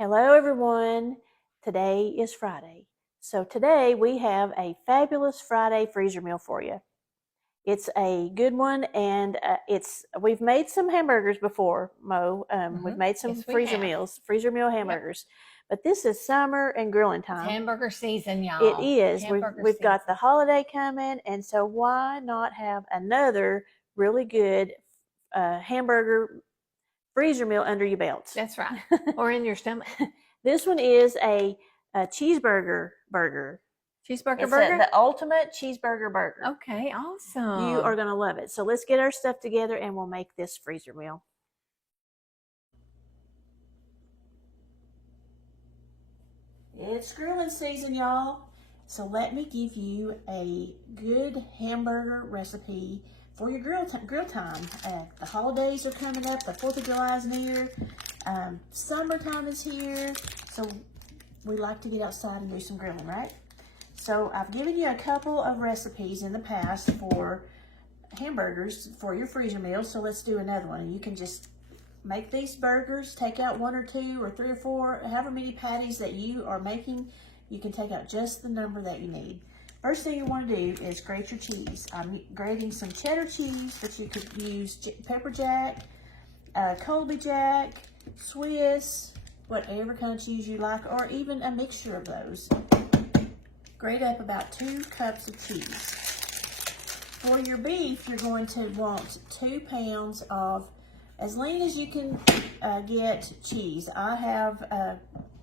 Hello, everyone. Today is Friday. So, today we have a fabulous Friday freezer meal for you. It's a good one, and we've made some hamburgers before, Mo. We've made some Yes, we have. freezer meal Yep. hamburgers. But this is summer and grilling It's time. hamburger season, It y'all. is. Hamburger We've got the season. holiday coming, and so why not have another really good hamburger freezer meal under your belts? That's right. Or in your stomach. This one is a cheeseburger burger. Cheeseburger It's burger? the ultimate cheeseburger burger. Okay, awesome. You are going to love it. So let's get our stuff together and we'll make this freezer meal. It's grilling season, y'all. So let me give you a good hamburger recipe for your grill time. The holidays are coming up. The 4th of July is near. Summertime is here. So we like to get outside and do some grilling, right? So I've given you a couple of recipes in the past for hamburgers for your freezer meal. So let's do another one. And you can just make these burgers, take out 1 or 2 or 3 or 4, however many patties that you are making. You can take out just the number that you need. First thing you want to do is grate your cheese. I'm grating some cheddar cheese, but you could use pepper jack, Colby jack, Swiss, whatever kind of cheese you like, or even a mixture of those. Grate up about 2 cups of cheese. For your beef, you're going to want 2 pounds of as lean as you can get cheese. I have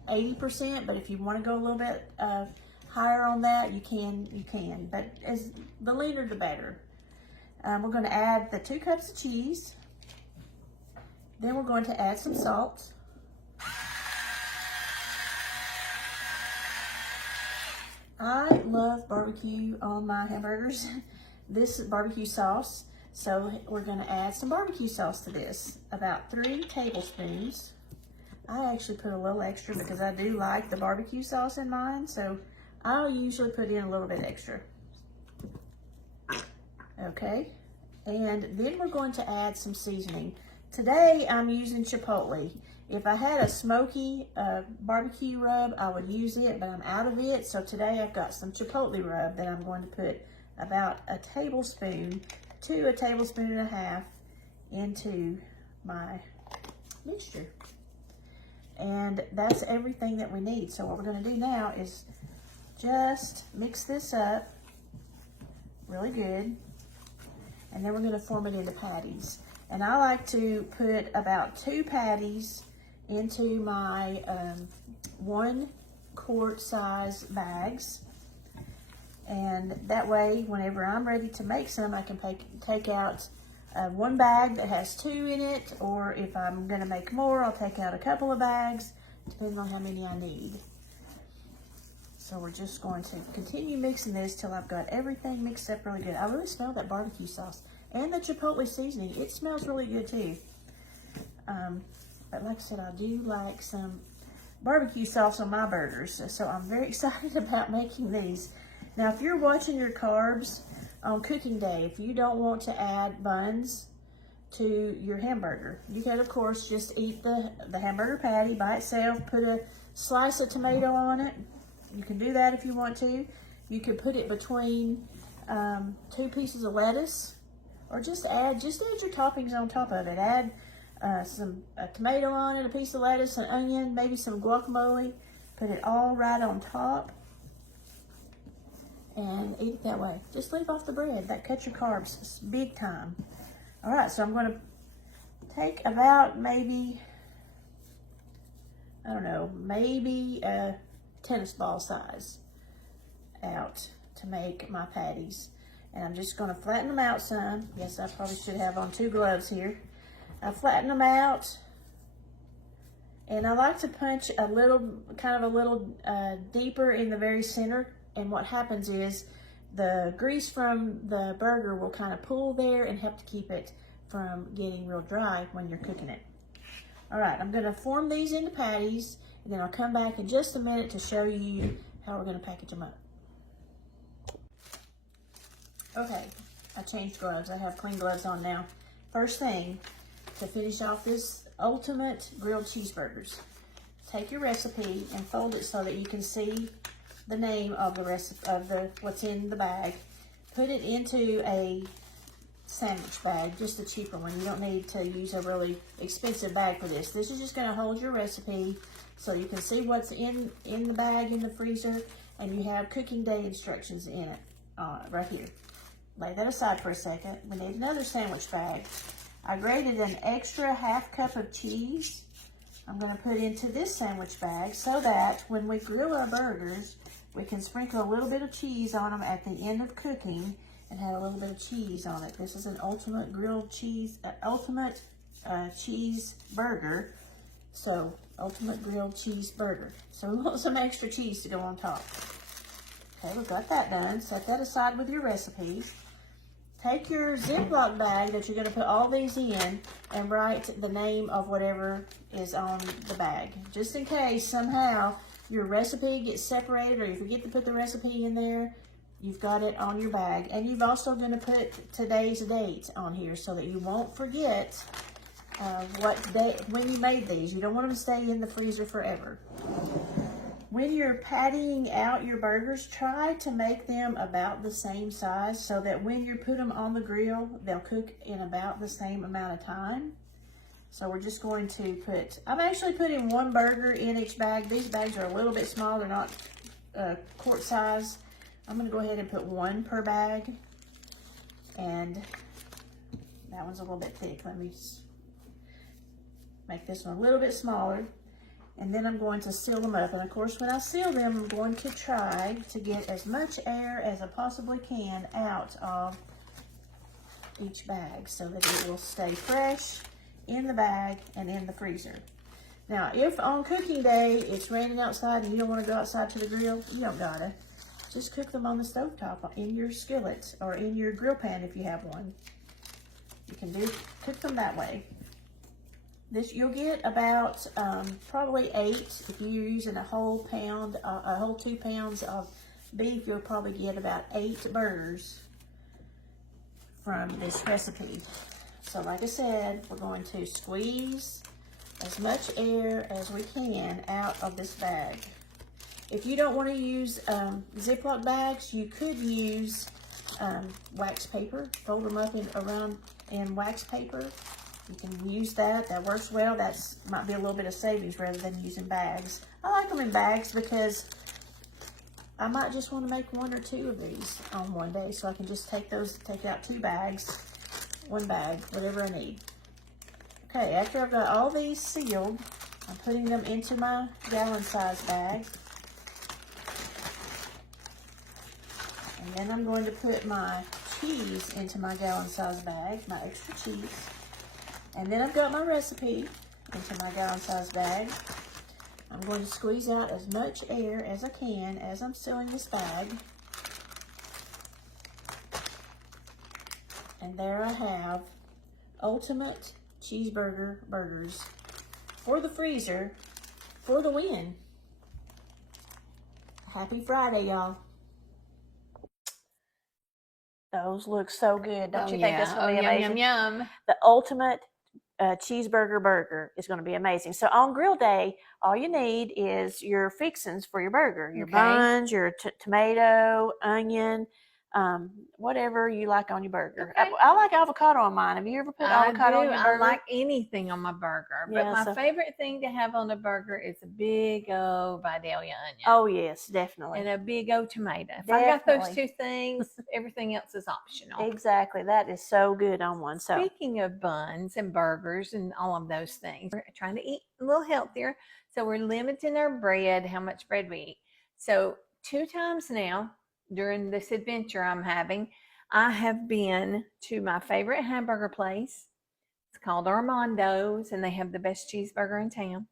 80%, but if you want to go a little bit higher on that, you can. But the leaner, the better. We're going to add the 2 cups of cheese. Then we're going to add some salt. I love barbecue on my hamburgers. This is barbecue sauce. So we're going to add some barbecue sauce to this, about 3 tablespoons. I actually put a little extra because I do like the barbecue sauce in mine, so I'll usually put in a little bit extra. Okay, and then we're going to add some seasoning. Today I'm using chipotle. If I had a smoky barbecue rub, I would use it, but I'm out of it, so today I've got some chipotle rub that I'm going to put about a tablespoon to a tablespoon and a half into my mixture. And that's everything that we need. So what we're going to do now is just mix this up really good. And then we're going to form it into patties. And I like to put about 2 patties into my 1 quart size bags. And that way, whenever I'm ready to make some, I can take out 1 bag that has 2 in it, or if I'm going to make more, I'll take out a couple of bags, depending on how many I need. So we're just going to continue mixing this till I've got everything mixed up really good. I really smell that barbecue sauce and the chipotle seasoning. It smells really good too. But like I said, I do like some barbecue sauce on my burgers, so I'm very excited about making these. Now, if you're watching your carbs on cooking day, if you don't want to add buns to your hamburger, you can, of course, just eat the hamburger patty by itself, put a slice of tomato on it. You can do that if you want to. You could put it between 2 pieces of lettuce, or just add your toppings on top of it. Add some tomato on it, a piece of lettuce, an onion, maybe some guacamole. Put it all right on top. And eat it that way. Just leave off the bread. That cuts your carbs big time. All right, so I'm going to take about maybe a tennis ball size out to make my patties. And I'm just going to flatten them out some. Yes, I probably should have on 2 gloves here. I flatten them out. And I like to punch a little deeper in the very center. And what happens is the grease from the burger will kind of pool there and help to keep it from getting real dry when you're cooking it. All right, I'm going to form these into patties, and then I'll come back in just a minute to show you how we're going to package them up. Okay, I changed gloves. I have clean gloves on now. First thing, to finish off this ultimate grilled cheeseburgers. take your recipe and fold it so that you can see the name of the recipe of what's in the bag. Put it into a sandwich bag, just a cheaper one. You don't need to use a really expensive bag for this. This is just going to hold your recipe so you can see what's in the bag in the freezer, and you have cooking day instructions in it right here. Lay that aside for a second. We need another sandwich bag. I grated an extra ½ cup of cheese. I'm going to put into this sandwich bag so that when we grill our burgers, we can sprinkle a little bit of cheese on them at the end of cooking and have a little bit of cheese on it. This is an ultimate grilled cheese, cheese burger. So, ultimate grilled cheese burger. So we want some extra cheese to go on top. Okay, we've got that done. Set that aside with your recipe. Take your Ziploc bag that you're going to put all these in and write the name of whatever is on the bag. Just in case somehow your recipe gets separated or you forget to put the recipe in there, you've got it on your bag. And you've also going to put today's date on here so that you won't forget what day, when you made these. You don't want them to stay in the freezer forever. When you're pattying out your burgers, try to make them about the same size so that when you put them on the grill, they'll cook in about the same amount of time. So we're just going to put, I'm actually putting one burger in each bag. These bags are a little bit small, they're not quart size. I'm going to go ahead and put one per bag. And that one's a little bit thick. Let me make this one a little bit smaller. And then I'm going to seal them up. And of course, when I seal them, I'm going to try to get as much air as I possibly can out of each bag so that it will stay fresh in the bag and in the freezer. Now, if on cooking day it's raining outside and you don't want to go outside to the grill, you don't gotta. Just cook them on the stovetop in your skillet or in your grill pan if you have one. You can cook them that way. This you'll get about probably 8 if you're using a whole pound, a whole 2 pounds of beef. You'll probably get about 8 burgers from this recipe. So, like I said, we're going to squeeze as much air as we can out of this bag. If you don't want to use Ziploc bags, you could use wax paper. Fold them up around in wax paper. You can use that. That works well. That might be a little bit of savings rather than using bags. I like them in bags because I might just want to make 1 or 2 of these on one day. So I can just take out 2 bags, 1 bag, whatever I need. Okay, after I've got all these sealed, I'm putting them into my gallon size bag. And then I'm going to put my cheese into my gallon size bag, my extra cheese. And then I've got my recipe into my gallon size bag. I'm going to squeeze out as much air as I can as I'm sealing this bag. And there I have ultimate cheeseburger burgers for the freezer for the win. Happy Friday, y'all. Those look so good. Don't you think that's going to be amazing? Yum, yum. The ultimate cheeseburger burger is going to be amazing. So on grill day, all you need is your fixings for your burger. Your buns, your tomato, onion, whatever you like on your burger. Okay. I like avocado on mine. Have you ever put avocado on your burger? I like anything on my burger. But my favorite thing to have on a burger is a big old Vidalia onion. Oh, yes, definitely. And a big old tomato. If I got those 2 things, everything else is optional. Exactly. That is so good on one. So speaking of buns and burgers and all of those things, we're trying to eat a little healthier. So we're limiting our bread, how much bread we eat. So 2 times now during this adventure I'm having, I have been to my favorite hamburger place. It's called Armando's, and they have the best cheeseburger in town.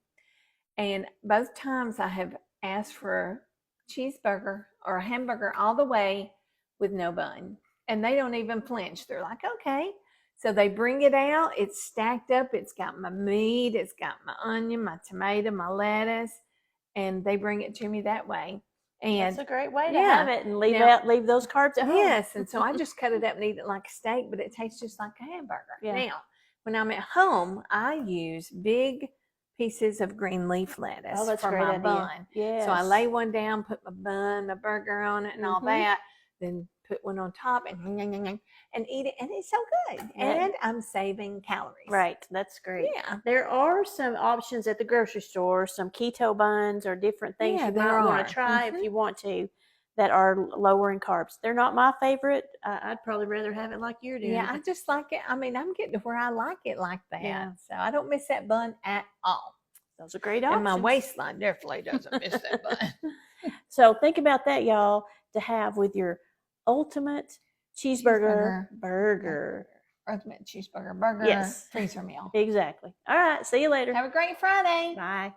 And both times I have asked for a cheeseburger or a hamburger all the way with no bun. And they don't even flinch. They're like, okay. So they bring it out. It's stacked up. It's got my meat. It's got my onion, my tomato, my lettuce. And they bring it to me that way. And that's a great way to have it and leave those carbs at home. Yes, and so I just cut it up and eat it like a steak, but it tastes just like a hamburger. Yeah. Now, when I'm at home, I use big pieces of green leaf lettuce Oh, that's a for great my idea. bun. Yes. So I lay one down, put my bun, my burger on it, and all that. Then put one on top and eat it, and it's so good. And I'm saving calories. Right, that's great. Yeah. There are some options at the grocery store, some keto buns or different things Yeah, you there might want are. to try if you want to, that are lower in carbs. They're not my favorite. I'd probably rather have it like you're doing. Yeah, I just like it. I mean, I'm getting to where I like it like that. Yeah. So I don't miss that bun at all. Those are great options. And my waistline definitely doesn't miss that bun. So think about that, y'all, to have with your ultimate cheeseburger burger. Ultimate cheeseburger burger. Yes. Freezer meal. Exactly. All right. See you later. Have a great Friday. Bye.